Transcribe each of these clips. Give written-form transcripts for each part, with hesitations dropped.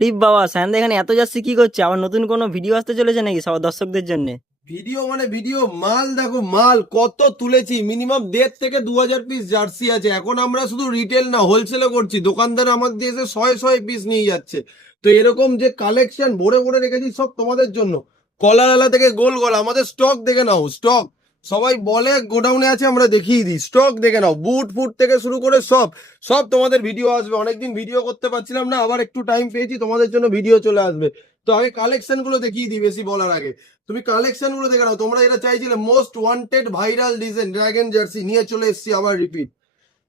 টিপ বাবা সায়ন এখানে এত জার্সি কি করছে? আবার নতুন কোনো ভিডিও আসতে চলেছে নাকি সব দর্শকদের জন্য? ভিডিও মানে ভিডিও, মাল দেখো, মাল কত তুলেছি। মিনিমাম 1,500 থেকে 2,000 পিস জার্সি আছে। এখন আমরা শুধু রিটেল না, হোলসেলও করছি। দোকানদার আমাদের দিয়ে এসে শয়ে শয়ে পিস নিয়ে যাচ্ছে। তো এরকম যে কালেকশন ভরে ভরে রেখেছি সব তোমাদের জন্য। কলারআলা থেকে গোল গলা, আমাদের স্টক দেখে নাও, স্টক। সবাই বলে গোডাউনে আছে, আমরা দেখিয়ে দিই। স্টক দেখে নাও, বুট ফুট থেকে শুরু করে সব সব তোমাদের ভিডিও আসবে। অনেকদিন ভিডিও করতে পারছিলাম না, আবার একটু টাইম পেয়েছি, তোমাদের জন্য ভিডিও চলে আসবে। তো আগে কালেকশন গুলো দেখিয়ে দিই বেশি বলার আগে। তুমি কালেকশন গুলো দেখে নাও। তোমরা এটা চাইছিলে most wanted viral design dragon jersey, নিয়ে চলে এসেছি আবার রিপিট।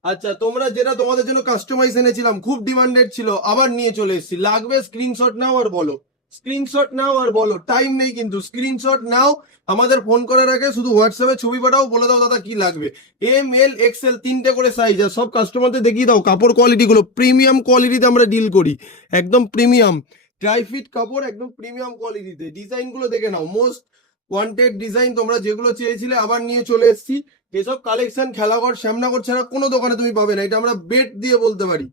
আচ্ছা, তোমরা যেটা তোমাদের জন্য কাস্টমাইজ এনেছিলাম, খুব ডিমান্ডেড ছিল, আবার নিয়ে চলে এসেছি। লাগবে স্ক্রিনশট নাও আর বলো, স্ক্রিনশট নাও আর বলো। টাইম নেই কিন্তু, স্ক্রিনশট নাও। আমাদের ফোন করার আগে শুধু হোয়াটসঅ্যাপে ছবি পাঠাও, বলে দাও দাদা কি লাগবে। এম এল এক্সেল 3টে করে সাইজ, আর সব কাস্টমারদের দেখিয়ে দাও কাপড় কোয়ালিটি গুলো। প্রিমিয়াম কোয়ালিটিতে আমরা ডিল করি, একদম প্রিমিয়াম ড্রাই ফিট কাপড়, একদম প্রিমিয়াম কোয়ালিটিতে। ডিজাইন গুলো দেখে নাও, মোস্ট ওয়ান্টেড ডিজাইন, তোমরা যেগুলো চেয়েছিলে আবার নিয়ে চলে এসেছি। এসব কালেকশন খেলাঘর শ্যামনগর ছাড়া কোনো দোকানে তুমি পাবে না, এটা আমরা বেট দিয়ে বলতে পারি।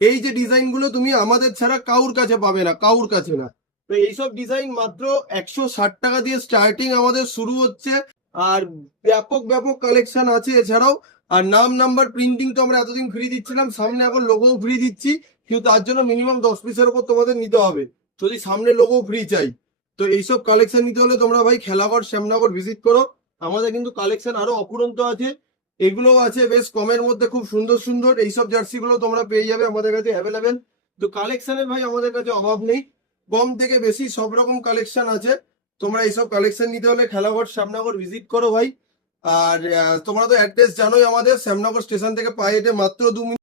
এই যে ডিজাইন গুলো তুমি আমাদের ছাড়া কাউর কাছে পাবে না, কাউর কাছে না। তো এইসব ডিজাইন মাত্র 160 টাকা দিয়ে স্টার্টিং আমাদের শুরু হচ্ছে। আর ব্যাপক ব্যাপক কালেকশন আছে এছাড়াও। আর নাম নাম্বার প্রিন্টিং তো আমরা এতদিন ফ্রি দিচ্ছিলাম, সামনে এখন লোগোও ফ্রি দিচ্ছি। কিন্তু তার জন্য মিনিমাম 10 পিসের উপর তোমাদের নিতে হবে, যদি সামনে লোগো ফ্রি চাই। তো এইসব কালেকশন নিতে হলে তোমরা ভাই খেলাঘর শ্যামনগর ভিজিট করো। আমাদের কিন্তু কালেকশন আরো অপুরন্ত আছে, এগুলোও আছে বেশ কমের মধ্যে, খুব সুন্দর সুন্দর এইসব জার্সি গুলো তোমরা পেয়ে যাবে আমাদের কাছে অ্যাভেলেবেল। তো কালেকশনের ভাই আমাদের কাছে অভাব নেই, কম থেকে বেশি সব রকম কালেকশন আছে। তোমরা এইসব কালেকশন নিতে হলে খেলাঘর শ্যামনগর ভিজিট করো ভাই। আর তোমরা তো অ্যাড্রেস জানোই আমাদের, শ্যামনগর স্টেশন থেকে পায়ে হেঁটে মাত্র 2 মিনিট।